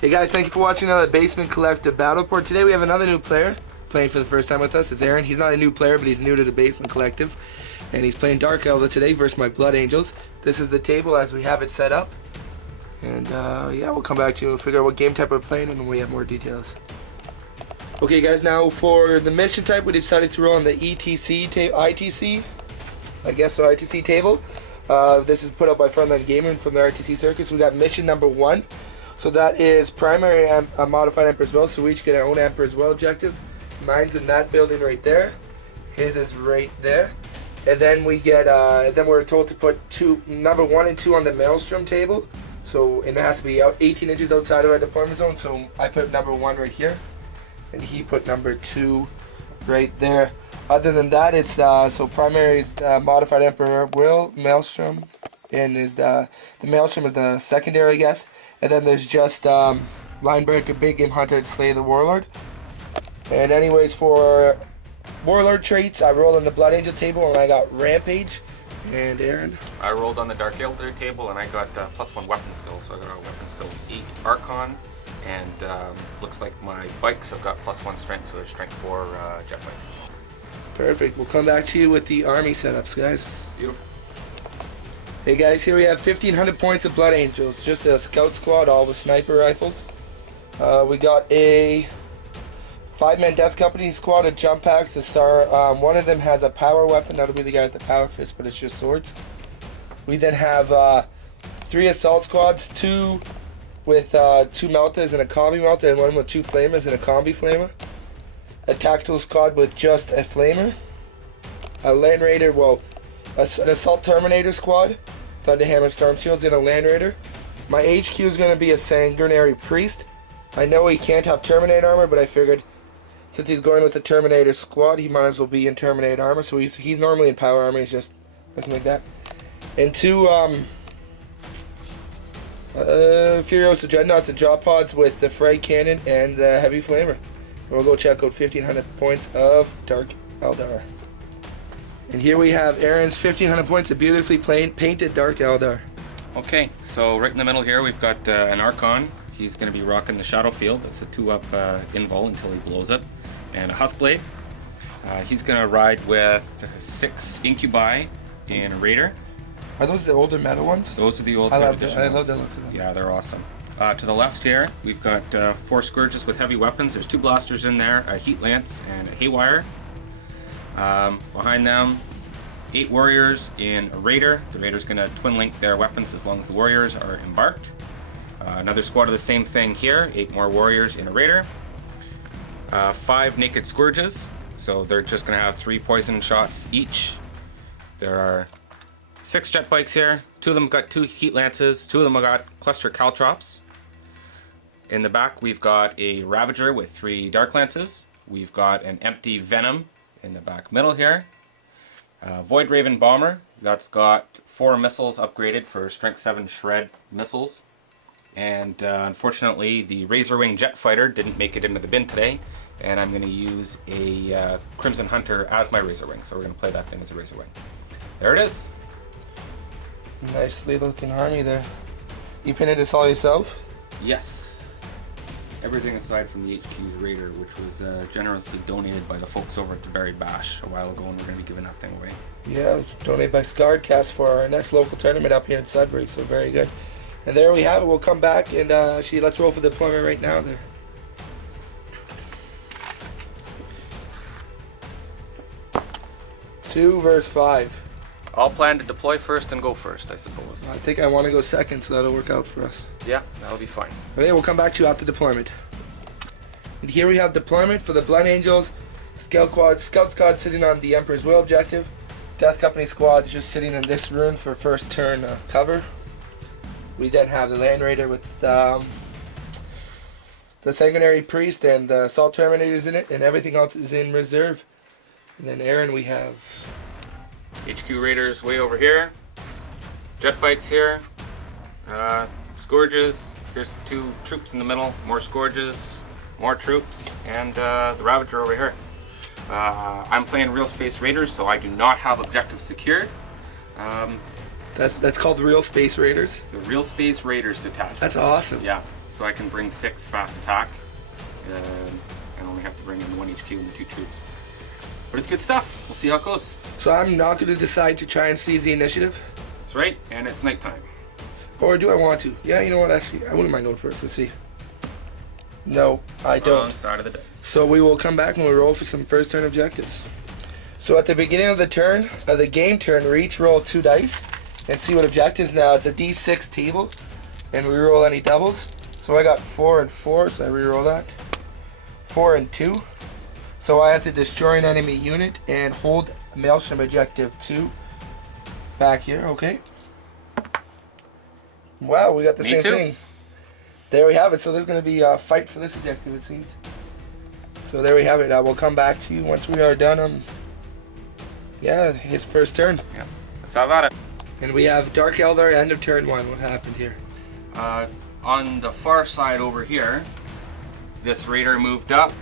Hey guys, thank you for watching another Basement Collective Battle Report. Today we have another new player playing for the first time with us. It's Aaron. He's not a new player, but he's new to the Basement Collective. And he's playing Dark Eldar today versus my Blood Angels. This is the table as we have it set up. And yeah, we'll come back to you and figure out what game type we're playing and when we have more details. Okay guys, now for the mission type, we decided to roll on the ITC, I guess so, ITC table. This is put up by Frontline Gaming from the RTC Circus. We got mission number 1. So that is primary modified Emperor's Will, so we each get our own Emperor's Will objective. Mine's in that building right there. His is right there. And then we get, then we're told to put number 1 and 2 on the Maelstrom table. So and it has to be out 18 inches outside of our deployment zone. So I put number 1 right here, and he put number 2 right there. Other than that, it's so primary is modified Emperor Will, Maelstrom, and is the Maelstrom is the secondary, I guess. And then there's just Linebreaker, Big Game Hunter, Slay the Warlord. And anyways, for Warlord traits, I rolled on the Blood Angel table and I got Rampage. And Aaron? I rolled on the Dark Eldar table and I got +1 weapon skill. So I got a weapon skill 8 Archon. And looks like my bikes have got +1 strength, so there's strength 4 jet bikes. Perfect. We'll come back to you with the army setups, guys. Beautiful. Hey guys, here we have 1,500 points of Blood Angels, just a scout squad, all with sniper rifles. We got a 5-man Death Company squad of jump packs. One of them has a power weapon, that'll be the guy with the power fist, but it's just swords. We then have 3 assault squads, 2 with 2 meltas and a combi melta, and 1 with 2 flamers and a combi flamer. A tactical squad with just a flamer. A land raider, an assault terminator squad, Thunderhammer Storm Shields, and a land raider. My HQ is going to be a sanguinary priest. I know he can't have terminator armor, but I figured since he's going with the terminator squad, he might as well be in terminator armor. So he's normally in power armor. He's just looking like that. And 2 Furiosa Dreadnoughts and drop pods with the Frag Cannon and the Heavy Flamer. And we'll go check out 1,500 points of Dark Eldar. And here we have Aaron's 1,500 points of beautifully painted Dark Eldar. Okay, so right in the middle here we've got an Archon. He's going to be rocking the Shadow Field. That's a 2-up invul until he blows up. And a Huskblade. He's going to ride with 6 Incubi and a Raider. Are those the older metal ones? Those are the old I love the the look of them. Yeah, they're awesome. To the left here, we've got 4 Scourges with heavy weapons. There's 2 blasters in there, a Heat Lance and a Haywire. Behind them, 8 Warriors in a Raider. The Raider's going to twin link their weapons as long as the Warriors are embarked. Another squad of the same thing here, 8 more Warriors in a Raider. 5 Naked Scourges, so they're just going to have 3 poison shots each. There are 6 jet bikes here. 2 of them got 2 Heat Lances, 2 of them have got cluster Caltrops. In the back we've got a Ravager with 3 Dark Lances. We've got an empty Venom in the back middle here. Void Raven Bomber, that's got 4 missiles upgraded for Strength 7 Shred missiles. And unfortunately the Razorwing Jet Fighter didn't make it into the bin today, and I'm going to use a Crimson Hunter as my Razorwing, so we're going to play that thing as a Razorwing. There it is. Nicely looking army there. You painted this all yourself? Yes. Everything aside from the HQ's Raider, which was generously donated by the folks over at the Buried Bash a while ago, and we're going to be giving that thing away. Yeah, it was donated by Scarredcast for our next local tournament up here in Sudbury, so very good. And there we have it. We'll come back and let's roll for deployment right now there. Two verse 5. I'll plan to deploy first and go first, I suppose. I think I want to go second, so that'll work out for us. Yeah, that'll be fine. Okay, we'll come back to you after deployment. And here we have deployment for the Blood Angels. Scout squad sitting on the Emperor's Will objective. Death Company squad is just sitting in this room for first turn cover. We then have the Land Raider with the Sanguinary Priest and the Assault Terminators in it, and everything else is in reserve. And then Aaron, we have HQ Raiders way over here. Jet bikes here. Scourges. Here's the 2 troops in the middle. More Scourges. More troops. And the Ravager over here. I'm playing Real Space Raiders, so I do not have objectives secured. That's called the Real Space Raiders? The Real Space Raiders detachment. That's awesome. Yeah. so I can bring 6 fast attack, and only have to bring in 1 HQ and the 2 troops. But it's good stuff. We'll see how it goes. So I'm not going to decide to try and seize the initiative? That's right, and it's nighttime. Or do I want to? Yeah, you know what, actually, I wouldn't mind going first. Let's see. No, I don't. Wrong side of the dice. So we will come back and we'll roll for some first turn objectives. So at the beginning of the game turn, we each roll 2 dice and see what objectives. Now it's a D6 table, and we roll any doubles. So I got 4 and 4, so I re-roll that. 4 and 2. So I have to destroy an enemy unit and hold Maelstrom objective 2 back here, okay? Wow, we got the same thing. There we have it. So there's going to be a fight for this objective, it seems. So there we have it. I will come back to you once we are done. Yeah, his first turn. Yeah, that's how about it. And we have Dark Eldar, end of turn 1. What happened here? On the far side over here, this raider moved up.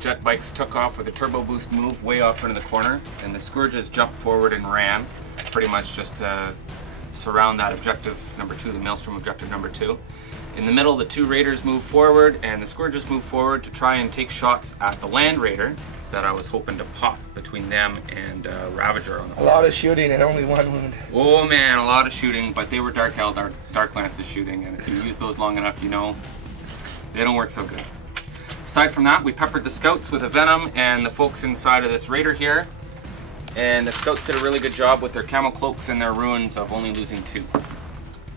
Jet bikes took off with a turbo boost move way off into the corner, and the Scourges jumped forward and ran, pretty much just to surround that objective number 2, the Maelstrom objective number 2. In the middle, the 2 raiders moved forward, and the Scourges moved forward to try and take shots at the land raider that I was hoping to pop between them and Ravager on the floor. A lot of shooting and only 1 wound. Oh man, a lot of shooting, but they were Dark Eldar, Dark Lances shooting, and if you use those long enough, you know, they don't work so good. Aside from that, we peppered the scouts with a venom and the folks inside of this raider here, and the scouts did a really good job with their camo cloaks and their ruins of only losing 2.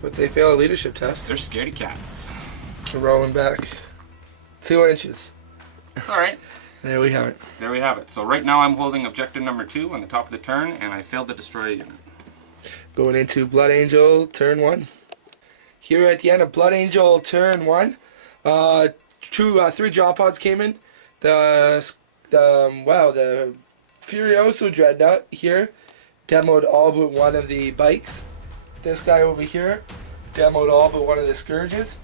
But they failed a leadership test. They're scaredy cats. We're rolling back 2 inches. It's alright. There we have it. There we have it. So right now I'm holding objective number 2 on the top of the turn, and I failed to destroy a unit. Going into Blood Angel turn 1. Here at the end of Blood Angel turn 1, 3 draw pods came in. The Furioso Dreadnought here demoed all but 1 of the bikes. This guy over here demoed all but 1 of the Scourges.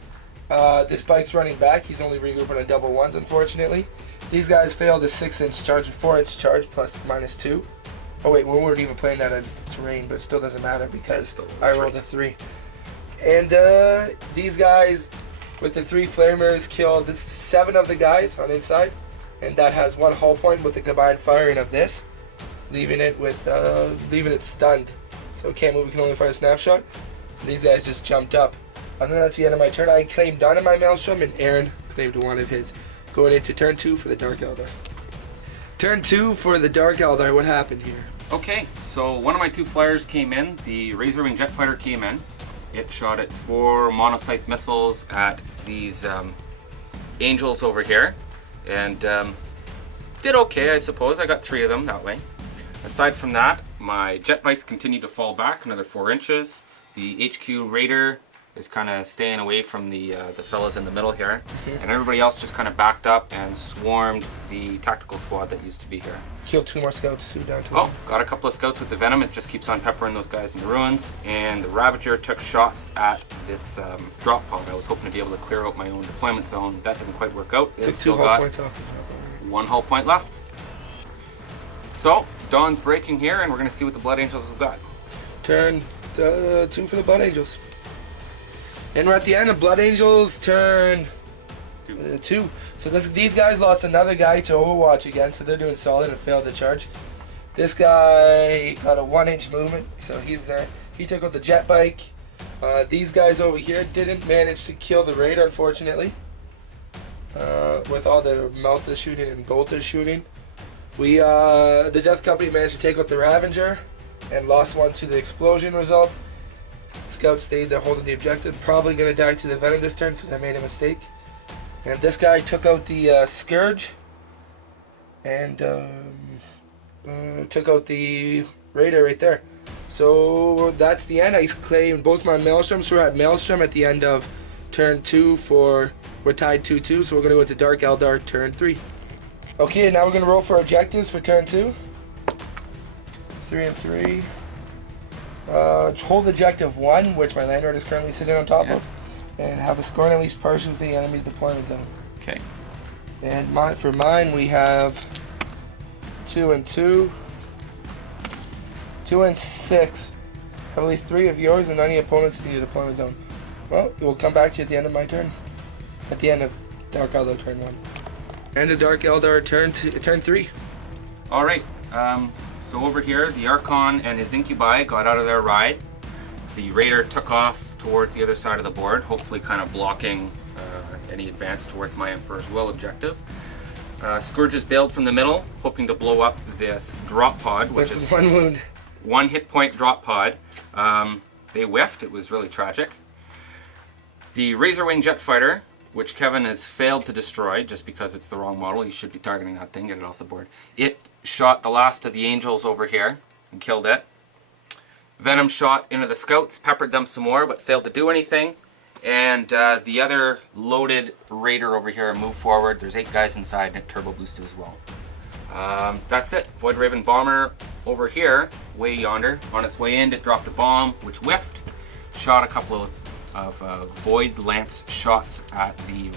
This bike's running back. He's only regrouping on double 1s, unfortunately. These guys failed a 6-inch charge and 4-inch charge plus -2. Oh wait, we weren't even playing that in terrain, but it still doesn't matter because I rolled a 3. And these guys with the 3 flamers killed 7 of the guys on inside, and that has 1 hull point with the combined firing of this, leaving it stunned. So it can't move. We can only fire a snapshot. And these guys just jumped up. And then that's the end of my turn. I claimed done in my Maelstrom, and Aaron claimed 1 of his. Going into turn 2 for the Dark Eldar. Turn 2 for the Dark Eldar. What happened here? Okay, so one of my 2 flyers came in. The Razorwing jet fighter came in. It shot its 4 monoscythe missiles at these angels over here, and did okay, I suppose. I got 3 of them that way. Aside from that, my jet bikes continued to fall back another 4 inches. The HQ Raider is kind of staying away from the fellas in the middle here, and everybody else just kind of backed up and swarmed the tactical squad that used to be here. Killed 2 more scouts too down to got a couple of scouts with the venom. It just keeps on peppering those guys in the ruins, and the Ravager took shots at this drop pod. I was hoping to be able to clear out my own deployment zone. That didn't quite work out. Took 2 hull points off the drop pod. 1 hull point left. So dawn's breaking here, and we're going to see what the Blood Angels have got. Turn 2 for the Blood Angels. And we're at the end of Blood Angels turn 2. So these guys lost another guy to Overwatch again, so they're doing solid and failed the charge. This guy got a 1-inch movement, so he's there. He took out the jet bike. These guys over here didn't manage to kill the raider, unfortunately. With all the Melta shooting and Bolta shooting. The Death Company managed to take out the Ravager and lost 1 to the explosion result. Scouts stayed there holding the objective. Probably going to die to the venom this turn because I made a mistake. And this guy took out the Scourge and took out the Raider right there. So that's the end. I claimed both my Maelstroms. So we're at Maelstrom at the end of turn 2 we're tied 2-2. So we're going to go into Dark Eldar turn 3. Okay, now we're going to roll for objectives for turn 2. 3 and 3. Hold objective 1, which my landlord is currently sitting on top of, and have a scoring at least partial within the enemy's deployment zone. Okay. And for mine, we have 2 and 2. 2 and 6. Have at least 3 of yours and any opponents in your deployment zone. Well, we'll come back to you at the end of my turn. at the end of Dark Eldar turn 1. And a Dark Eldar turn 3. All right. So over here, the Archon and his Incubi got out of their ride. The Raider took off towards the other side of the board, hopefully kind of blocking any advance towards my Emperor's Will objective. Scourges bailed from the middle, hoping to blow up this drop pod, which is 1 wound. 1 hit point drop pod. They whiffed. It was really tragic. The Razorwing jet fighter, which Kevin has failed to destroy just because it's the wrong model. He should be targeting that thing, get it off the board. It shot the last of the Angels over here and killed it. Venom shot into the Scouts, peppered them some more, but failed to do anything. And the other loaded Raider over here moved forward. There's 8 guys inside and it turbo boosted as well. That's it. Void Raven Bomber over here, way yonder. On its way in, it dropped a bomb, which whiffed. Shot a couple of Void Lance shots at the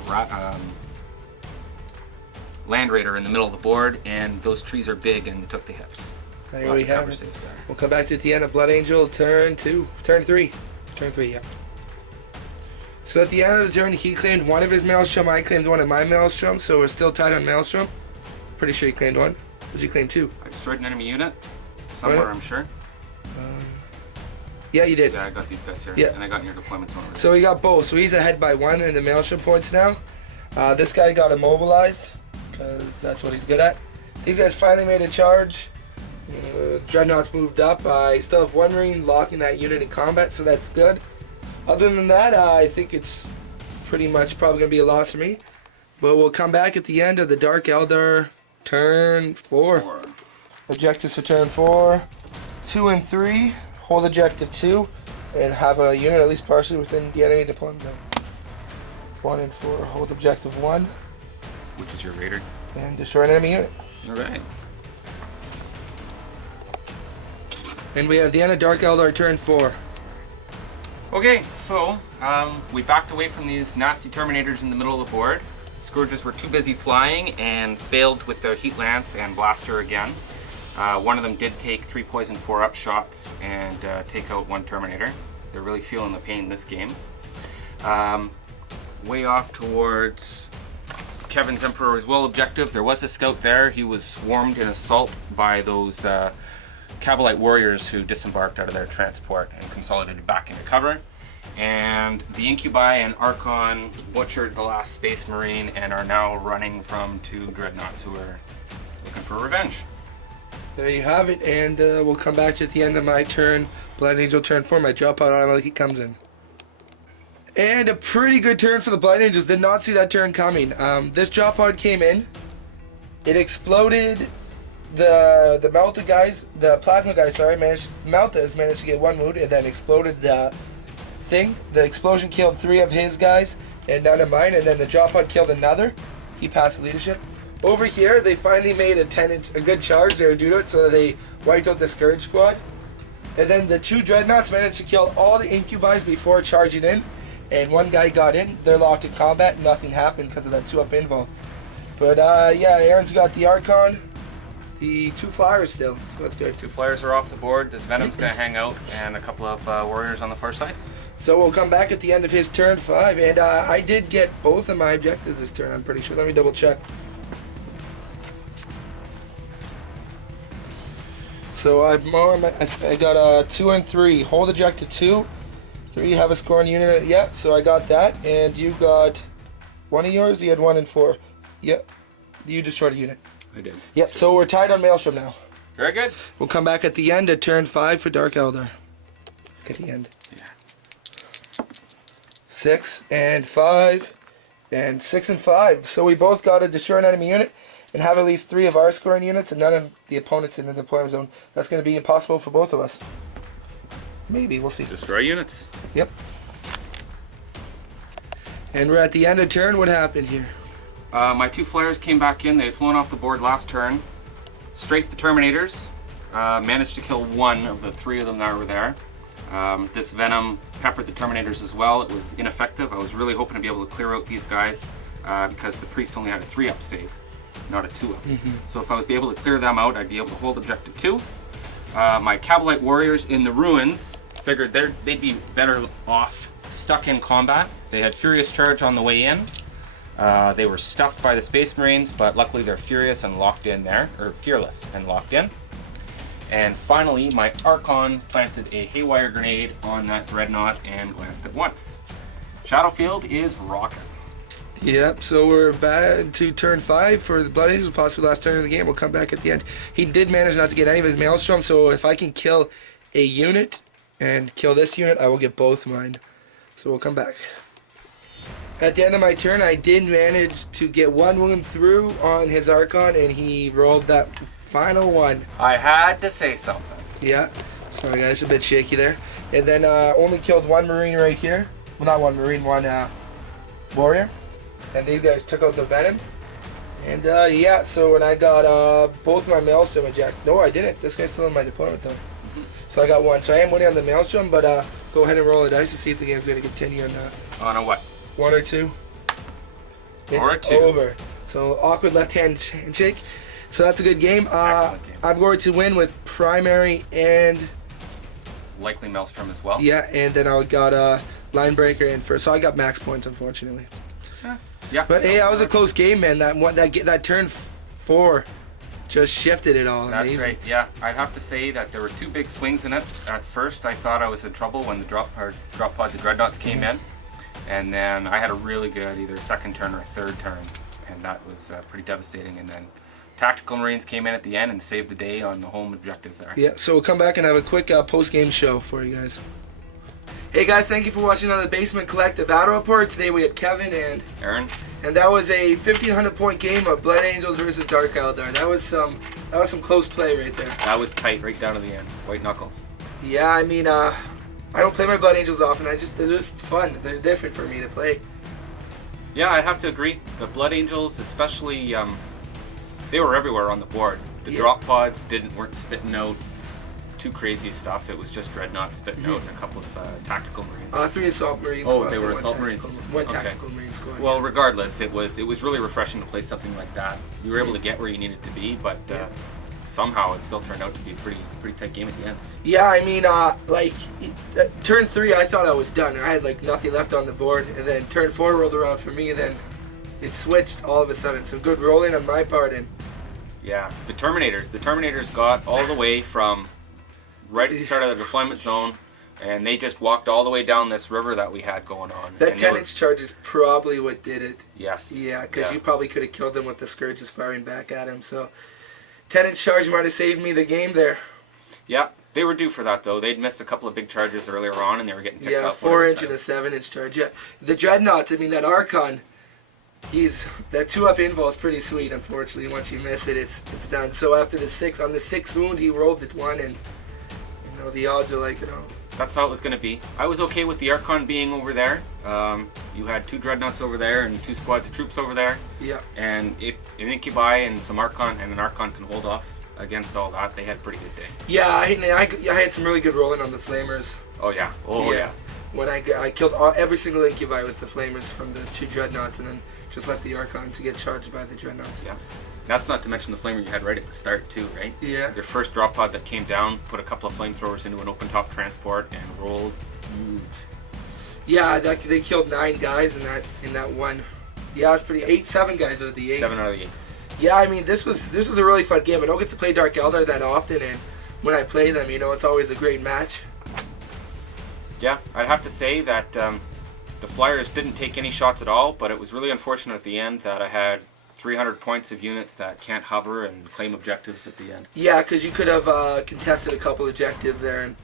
Land Raider in the middle of the board, and those trees are big and took the hits. There we have it. We'll come back to it at the end of Blood Angel turn 3. Turn 3, yeah. So at the end of the turn, he claimed one of his Maelstrom, I claimed one of my Maelstrom, so we're still tied on Maelstrom. Pretty sure he claimed one. Did you claim 2? I destroyed an enemy unit somewhere, I'm sure. Yeah, you did. Yeah, I got these guys here. Yeah. And I got near deployments over there. So we got both. So he's ahead by 1 in the Maelstrom points now. This guy got immobilized, because that's what he's good at. These guys finally made a charge. Dreadnoughts moved up. I still have 1 Marine locking that unit in combat, so that's good. Other than that, I think it's pretty much probably going to be a loss for me. But we'll come back at the end of the Dark Eldar turn 4. Objectives for turn 4, 2 and 3. Hold objective 2 and have a unit at least partially within the enemy deployment zone. 1 and 4. Hold objective 1. Which is your Raider. And destroy an enemy unit. Alright. And we have the end of Dark Eldar turn 4. Okay, so we backed away from these nasty Terminators in the middle of the board. Scourges were too busy flying and failed with their Heat Lance and Blaster again. One of them did take 3 poison 4 up shots and take out 1 Terminator. They're really feeling the pain this game. Way off towards Kevin's Emperor's Will objective, there was a scout there. He was swarmed in assault by those Cabalite warriors who disembarked out of their transport and consolidated back into cover. And the Incubi and Archon butchered the last Space Marine and are now running from 2 Dreadnoughts who are looking for revenge. There you have it, and we'll come back to at the end of my turn. Blood Angel turn 4, my drop pod automatically comes in. And a pretty good turn for the Blood Angels. Did not see that turn coming. This drop pod came in. It exploded. The Melta guys, the Plasma guys, sorry, Meltas managed to get 1 wound and then exploded the thing. The explosion killed 3 of his guys and none of mine, and then the drop pod killed another. He passed leadership. Over here, they finally made a good charge. They were due to it, so they wiped out the Scourge squad. And then the 2 Dreadnoughts managed to kill all the Incubis before charging in, and 1 guy got in. They're locked in combat. Nothing happened because of that 2-up invul. But yeah, Aaron's got the Archon. The 2 flyers still, so that's good. 2 flyers are off the board. This Venom's going to hang out, and a couple of warriors on the far side. So we'll come back at the end of his turn 5, and I did get both of my objectives this turn, I'm pretty sure. Let me double check. So I got 2 and 3. Hold objective 2. 3, have a scoring unit. Yep, so I got that, and you got one of yours. You had 1 and 4. Yep, you destroyed a unit. I did. Yep, so we're tied on Maelstrom now. Very good. We'll come back at the end at turn 5 for Dark Eldar. At the end. Yeah. 6 and 5 and 6 and 5. So we both got to destroy an enemy unit and have at least 3 of our scoring units and none of the opponents in the deployment zone. That's going to be impossible for both of us. Maybe, we'll see. Destroy units. Yep. And we're at the end of turn. What happened here? My 2 flyers came back in. They had flown off the board last turn. Strafed the Terminators. Managed to kill 1 of the 3 of them that were there. This Venom peppered the Terminators as well. It was ineffective. I was really hoping to be able to clear out these guys because the Priest only had a 3-up save, not a 2-up. So if I was able to clear them out, I'd be able to hold objective 2. My Cabalite warriors in the ruins figured they'd be better off stuck in combat. They had Furious Charge on the way in. They were stuffed by the Space Marines, but luckily they're furious and locked in there, or fearless and locked in. And finally, my Archon planted a haywire grenade on that dreadnought and glanced it once. Shadowfield is rocking. Yep, so we're back to turn 5 for the Blood Angels, possibly last turn of the game. We'll come back at the end. He did manage not to get any of his Maelstrom, so if I can kill a unit and kill this unit, I will get both mine. So we'll come back. At the end of my turn, I did manage to get one wound through on his Archon, and he rolled that final one. I had to say something. Yeah, sorry guys, a bit shaky there. And then only killed one Marine right here. Well, not one Marine, one Warrior. And these guys took out the Venom. And yeah, so when I got both my Maelstrom eject. No, I didn't. This guy's still in my deployment zone. So I got one. So I am winning on the Maelstrom, but go ahead and roll a dice to see if the game's going to continue on On a what? 1 or 2. It's over. So awkward left hand handshake. So that's a good game. Excellent game. I'm going to win with primary and Likely Maelstrom as well. yeah, and then I got line breaker and first. So I got max points, unfortunately. Yeah. But hey, that was a close game, man. That turn 4 just shifted it all. That's Amazing. right. Yeah, I'd have to say that there were 2 big swings in it. At first, I thought I was in trouble when the drop pods of dreadnoughts came in, and then I had a really good either second turn or third turn, and that was pretty devastating. And then Tactical Marines came in at the end and saved the day on the home objective there. Yeah, so we'll come back and have a quick post-game show for you guys. Hey guys, thank you for watching on the Basement Collective Battle Report. Today we had Kevin and Aaron. And that was a 1,500 point game of Blood Angels versus Dark Eldar. That was some close play right there. That was tight right down to the end. White knuckle. Yeah, I mean, I don't play my Blood Angels often. They're just fun. They're different for me to play. Yeah, I have to agree. The Blood Angels, especially, they were everywhere on the board. The drop pods weren't spitting out too crazy stuff. It was just dreadnought spitting out and a couple of tactical marines. 3 assault marines. Oh, they were assault marines. One tactical marine squad. Well, regardless, it was really refreshing to play something like that. You were able to get where you needed to be, but somehow it still turned out to be a pretty tight game at the end. Yeah, I mean, turn 3, I thought I was done. I had nothing left on the board, and then turn 4 rolled around for me, and then it switched all of a sudden. Some good rolling on my part, and yeah, the Terminators got all the way from right at the start of the deployment zone, and they just walked all the way down this river that we had going on. That 10-inch charge is probably what did it. Yes. Yeah, because you probably could have killed him with the Scourges firing back at him. So 10-inch charge might have saved me the game there. Yeah, they were due for that, though. They'd missed a couple of big charges earlier on, and they were getting picked up. 4-inch and a 7-inch charge. Yeah, the Dreadnoughts, I mean, that Archon, that 2-up invul is pretty sweet. Unfortunately, once you miss it, it's done. So after the 6th wound, he rolled it 1, and the odds are That's how it was going to be. I was okay with the Archon being over there. You had 2 dreadnoughts over there and 2 squads of troops over there. Yeah. And if an Incubi and some Archon and an Archon can hold off against all that, they had a pretty good day. Yeah, I had some really good rolling on the Flamers. Oh yeah. Oh yeah. When I killed every single Incubi with the Flamers from the 2 dreadnoughts, and then just left the Archon to get charged by the dreadnoughts. Yeah. That's not to mention the flamer you had right at the start too, right? Yeah. Your first drop pod that came down, put a couple of flamethrowers into an open top transport and rolled huge. Yeah, they killed 9 guys in that one. Yeah, it's pretty 7 guys out of the 8. 7 out of the 8. Yeah, I mean this was a really fun game. I don't get to play Dark Eldar that often, and when I play them, it's always a great match. Yeah, I'd have to say that the Flyers didn't take any shots at all, but it was really unfortunate at the end that I had 300 points of units that can't hover and claim objectives at the end. Yeah, because you could have contested a couple objectives there, and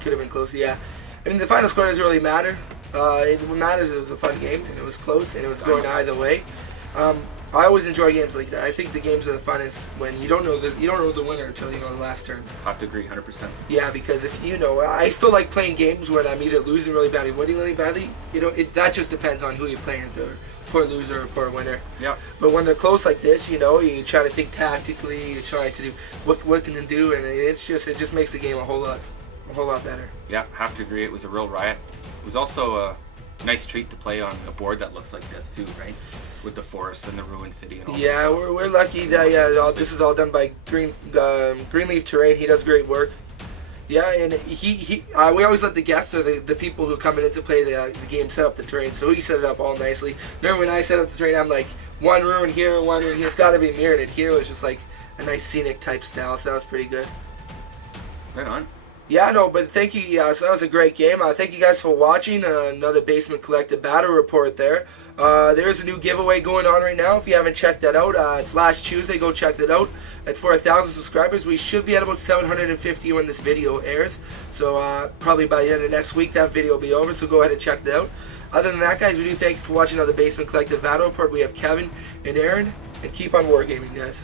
could have been close. Yeah, I mean the final score doesn't really matter. What matters is it was a fun game and it was close and it was going either way. I always enjoy games like that. I think the games are the funnest when you don't know the winner until the last turn. I have to agree, 100%. Yeah, because if I still like playing games when I'm either losing really badly, winning really badly. That just depends on who you're playing. If they're poor loser or poor winner. Yeah. But when they're close like this, you try to think tactically. You try to do what can you do, and it just makes the game a whole lot better. Yeah, have to agree. It was a real riot. It was also a nice treat to play on a board that looks like this too, right? With the forest and the ruined city and all. Yeah, we're lucky that this is all done by Greenleaf Terrain. He does great work. Yeah, and we always let the guests or the people who come in to play the game set up the terrain. So he set it up all nicely. Remember when I set up the terrain, I'm like, one room here, one room here. It's got to be mirrored. And here it was just like a nice scenic type style, so that was pretty good. Right on. Yeah, no, but thank you. So that was a great game. Thank you guys for watching. Another Basement Collective battle report there. There is a new giveaway going on right now. If you haven't checked that out, it's last Tuesday. Go check that out. It's for 1,000 subscribers. We should be at about 750 when this video airs. So probably by the end of next week, that video will be over. So go ahead and check that out. Other than that, guys, we do thank you for watching another Basement Collective battle report. We have Kevin and Aaron, and keep on wargaming, guys.